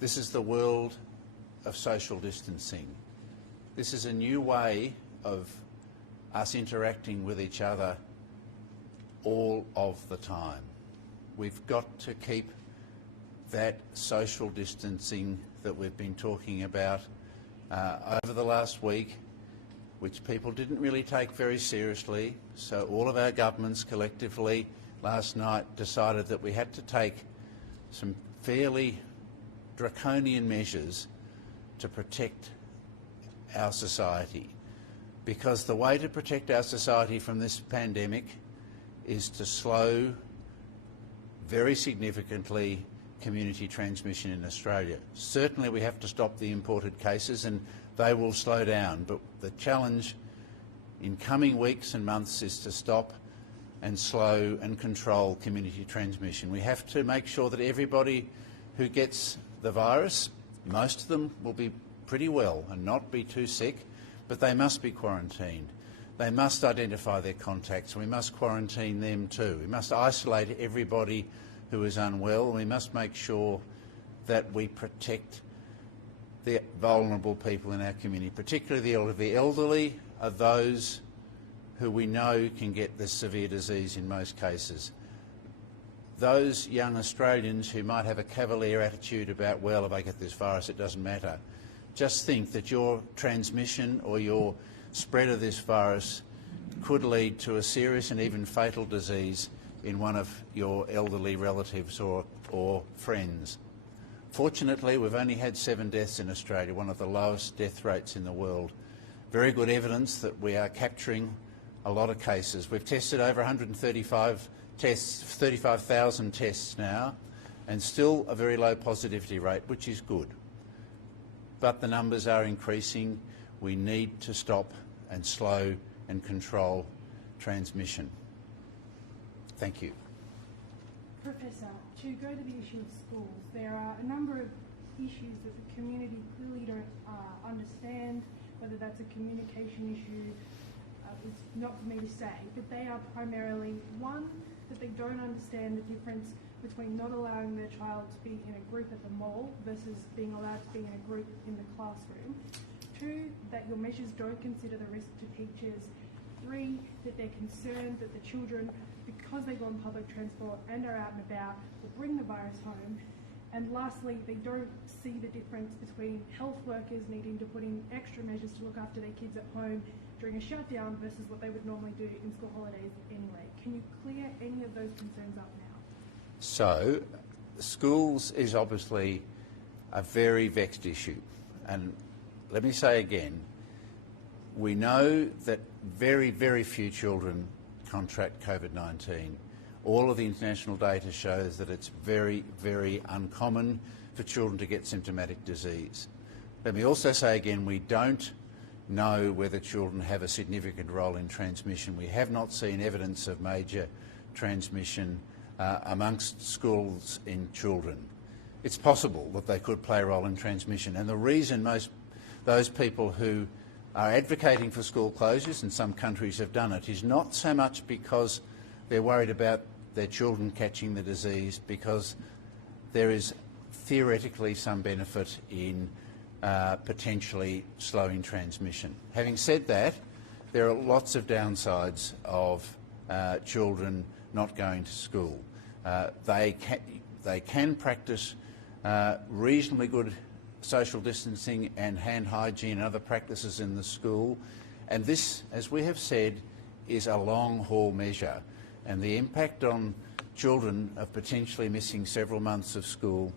This is the world of social distancing. This is a new way of us interacting with each other all of the time. We've got to keep that social distancing that we've been talking about over the last week, which people didn't really take very seriously. So all of our governments collectively last night decided that we had to take some fairly draconian measures to protect our society. Because the way to protect our society from this pandemic is to slow very significantly community transmission in Australia. Certainly we have to stop the imported cases and they will slow down, but the challenge in coming weeks and months is to stop and slow and control community transmission. We have to make sure that everybody who gets the virus, most of them will be pretty well and not be too sick, but they must be quarantined. They must identify their contacts. We must quarantine them too. We must isolate everybody who is unwell. We must make sure that we protect the vulnerable people in our community, particularly the elderly. The elderly are those who we know can get this severe disease in most cases. Those young Australians who might have a cavalier attitude about, well, if I get this virus, it doesn't matter. Just think that your transmission or your spread of this virus could lead to a serious and even fatal disease in one of your elderly relatives or friends. Fortunately, we've only had 7 deaths in Australia, one of the lowest death rates in the world. Very good evidence that we are capturing a lot of cases. We've tested over 35,000 tests now, and still a very low positivity rate, which is good. But the numbers are increasing. We need to stop and slow and control transmission. Thank you. Professor, to go to the issue of schools, there are a number of issues that the community clearly don't understand, whether that's a communication issue, it's not for me to say, but they are primarily, one, that they don't understand the difference between not allowing their child to be in a group at the mall versus being allowed to be in a group in the classroom. 2, that your measures don't consider the risk to teachers. 3, that they're concerned that the children, because they go on public transport and are out and about, will bring the virus home. And lastly, they don't see the difference between health workers needing to put in extra measures to look after their kids at home during a shutdown versus what they would normally do in school holidays anyway. Can you clear any of those concerns up now? So, schools is obviously a very vexed issue. And let me say again, we know that very, very few children contract COVID-19. All of the international data shows that it's very, very uncommon for children to get symptomatic disease. Let me also say again, we don't know whether children have a significant role in transmission. We have not seen evidence of major transmission amongst schools in children. It's possible that they could play a role in transmission, and the reason those people who are advocating for school closures, and some countries have done it, is not so much because they're worried about their children catching the disease, because there is theoretically some benefit in potentially slowing transmission. Having said that, there are lots of downsides of children not going to school. They can practice reasonably good social distancing and hand hygiene and other practices in the school, and this, as we have said, is a long-haul measure, and the impact on children of potentially missing several months of school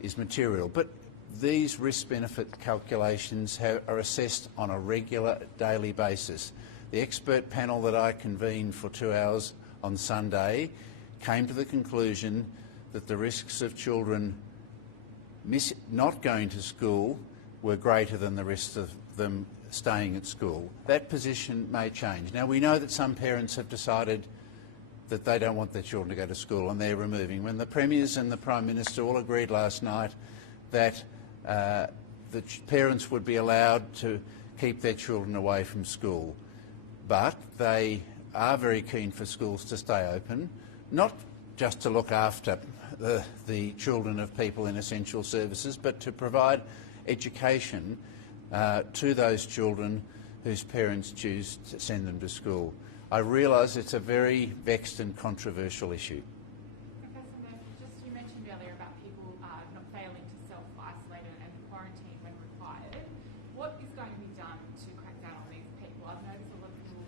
is material. But these risk-benefit calculations are assessed on a regular daily basis. The expert panel that I convened for 2 hours on Sunday came to the conclusion that the risks of children not going to school were greater than the risks of them staying at school. That position may change. Now, we know that some parents have decided that they don't want their children to go to school and they're removing. When the Premiers and the Prime Minister all agreed last night that the parents would be allowed to keep their children away from school, but they are very keen for schools to stay open, not just to look after the children of people in essential services, but to provide education to those children whose parents choose to send them to school. I realise it's a very vexed and controversial issue. Professor Murphy, just you mentioned earlier about people not failing to self-isolate and quarantine when required. What is going to be done to crack down on these people? I've noticed a lot of people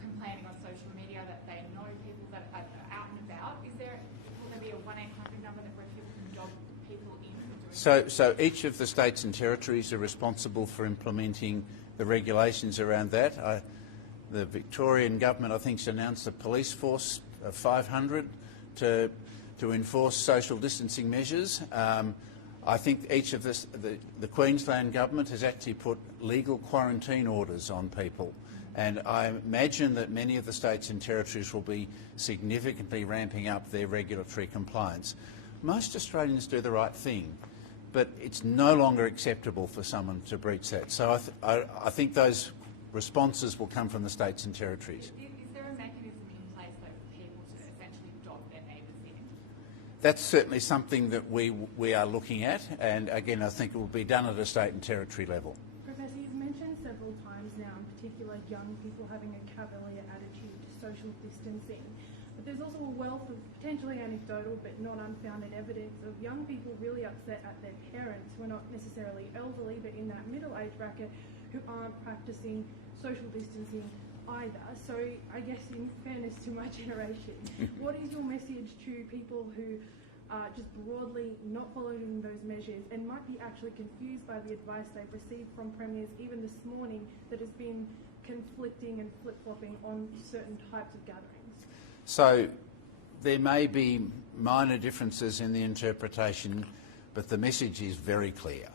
complaining on social media that they know people that are out and about. Will there be a 1-800 number where people can dob people in? So each of the states and territories are responsible for implementing the regulations around that. The Victorian government, I think, has announced a police force of 500 to enforce social distancing measures. I think each of the Queensland government has actually put legal quarantine orders on people, and I imagine that many of the states and territories will be significantly ramping up their regulatory compliance. Most Australians do the right thing, but it's no longer acceptable for someone to breach that. So I think those responses will come from the states and territories. Is there a mechanism in place though for people to essentially dob their neighbours in? That's certainly something that we are looking at, and again I think it will be done at a state and territory level. Professor, you've mentioned several times now, in particular young people having a cavalier attitude to social distancing. But there's also a wealth of potentially anecdotal but not unfounded evidence of young people really upset at their parents who are not necessarily elderly but in that middle age bracket who aren't practicing social distancing either. So I guess in fairness to my generation, what is your message to people who are just broadly not following those measures and might be actually confused by the advice they've received from premiers even this morning that has been conflicting and flip-flopping on certain types of gatherings? So there may be minor differences in the interpretation, but the message is very clear.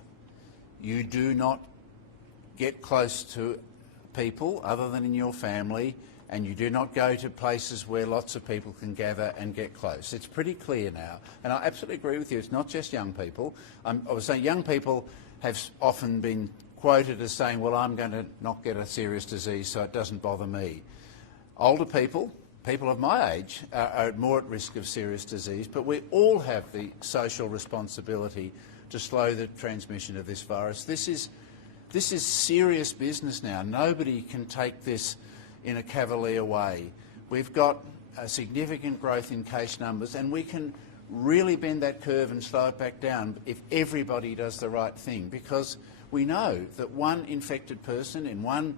You do not get close to people other than in your family, and you do not go to places where lots of people can gather and get close. It's pretty clear now, and I absolutely agree with you. It's not just young people. I was saying young people have often been quoted as saying, well, I'm going to not get a serious disease, so it doesn't bother me. Older people, people of my age, are more at risk of serious disease, but we all have the social responsibility to slow the transmission of this virus. This is serious business now. Nobody can take this in a cavalier way. We've got a significant growth in case numbers, and we can really bend that curve and slow it back down if everybody does the right thing, because we know that one infected person in one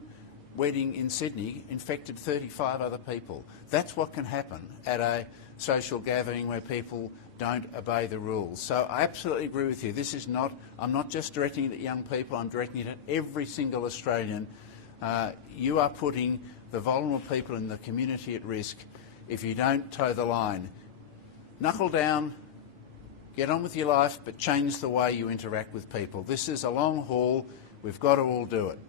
wedding in Sydney infected 35 other people. That's what can happen at a social gathering where people don't obey the rules. So I absolutely agree with you. This is not, I'm not just directing it at young people, I'm directing it at every single Australian. You are putting the vulnerable people in the community at risk if you don't toe the line. Knuckle down, get on with your life, but change the way you interact with people. This is a long haul. We've got to all do it.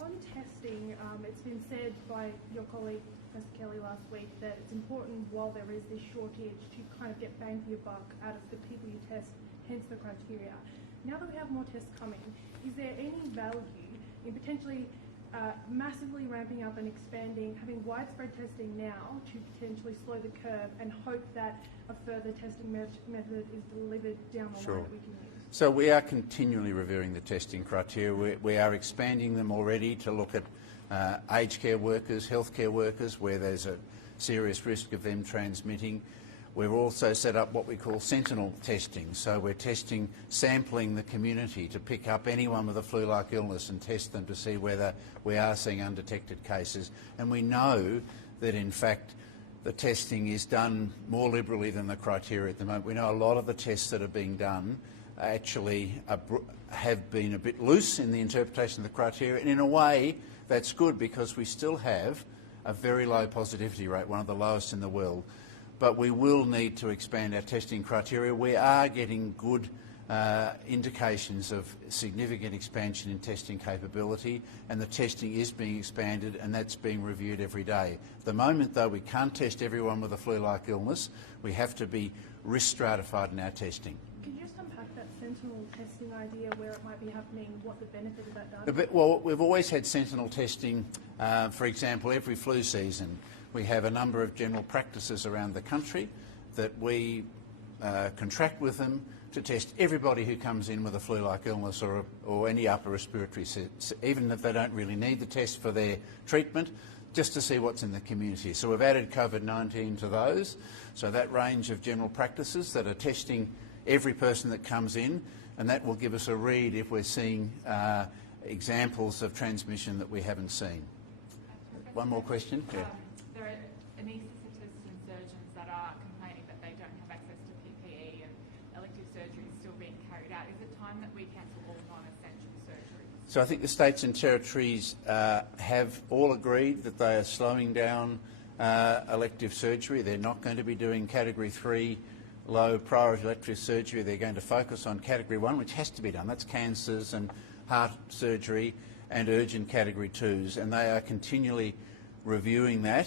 On testing, it's been said by your colleague, Professor Kelly, last week that it's important while there is this shortage to kind of get bang for your buck out of the people you test, hence the criteria. Now that we have more tests coming, is there any value in potentially massively ramping up and expanding, having widespread testing now to potentially slow the curve and hope that a further testing method is delivered down the line that we can use? So we are continually reviewing the testing criteria. We are expanding them already to look at aged care workers, healthcare workers, where there's a serious risk of them transmitting. We've also set up what we call sentinel testing. So we're sampling the community to pick up anyone with a flu-like illness and test them to see whether we are seeing undetected cases. And we know that, in fact, the testing is done more liberally than the criteria at the moment. We know a lot of the tests that are being done actually have been a bit loose in the interpretation of the criteria, and in a way that's good because we still have a very low positivity rate, one of the lowest in the world. But we will need to expand our testing criteria. We are getting good indications of significant expansion in testing capability, and the testing is being expanded, and that's being reviewed every day. At the moment, though, we can't test everyone with a flu-like illness. We have to be risk stratified in our testing. Could you just unpack that sentinel testing idea, where it might be happening, what the benefit of that does? Well, we've always had sentinel testing. For example, every flu season we have a number of general practices around the country that we contract with them, to test everybody who comes in with a flu-like illness or any upper respiratory, even if they don't really need the test for their treatment, just to see what's in the community. So we've added COVID-19 to those. So that range of general practices that are testing every person that comes in, and that will give us a read if we're seeing examples of transmission that we haven't seen. One more question? Yeah. There are anaesthetists and surgeons that are complaining that they don't have access to PPE and elective surgery is still being carried out. Is it time that we cancel all non-essential surgeries? So I think the states and territories have all agreed that they are slowing down elective surgery. They're not going to be doing Category 3 low priority elective surgery. They're going to focus on Category 1, which has to be done. That's cancers and heart surgery and urgent Category 2s, and they are continually reviewing that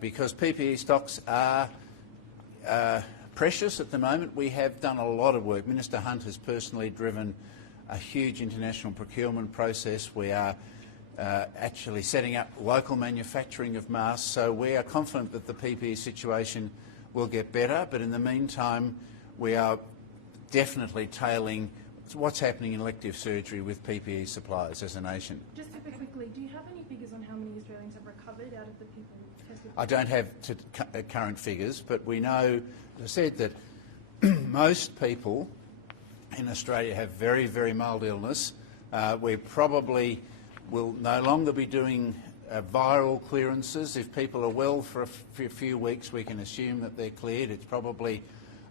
because PPE stocks are precious at the moment. We have done a lot of work. Minister Hunt has personally driven a huge international procurement process. We are actually setting up local manufacturing of masks, so we are confident that the PPE situation will get better, but in the meantime we are definitely tailing what's happening in elective surgery with PPE suppliers as a nation. Just super quickly, do you have any figures on how many Australians have recovered out of the people tested? I don't have current figures, but we know, as I said, that most people in Australia have very, very mild illness. We probably will no longer be doing viral clearances. If people are well for a few weeks, we can assume that they're cleared. It's probably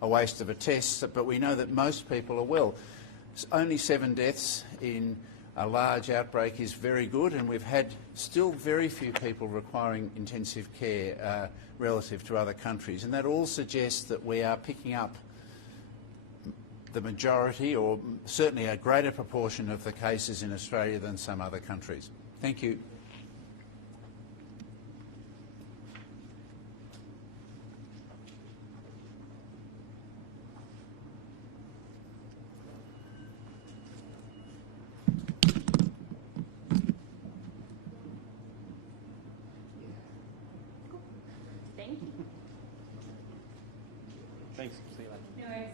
a waste of a test, but we know that most people are well. Only 7 deaths in a large outbreak is very good, and we've had still very few people requiring intensive care relative to other countries, and that all suggests that we are picking up the majority, or certainly a greater proportion of the cases in Australia than some other countries. Thank you. Thank you. Thanks. See you later. No worries.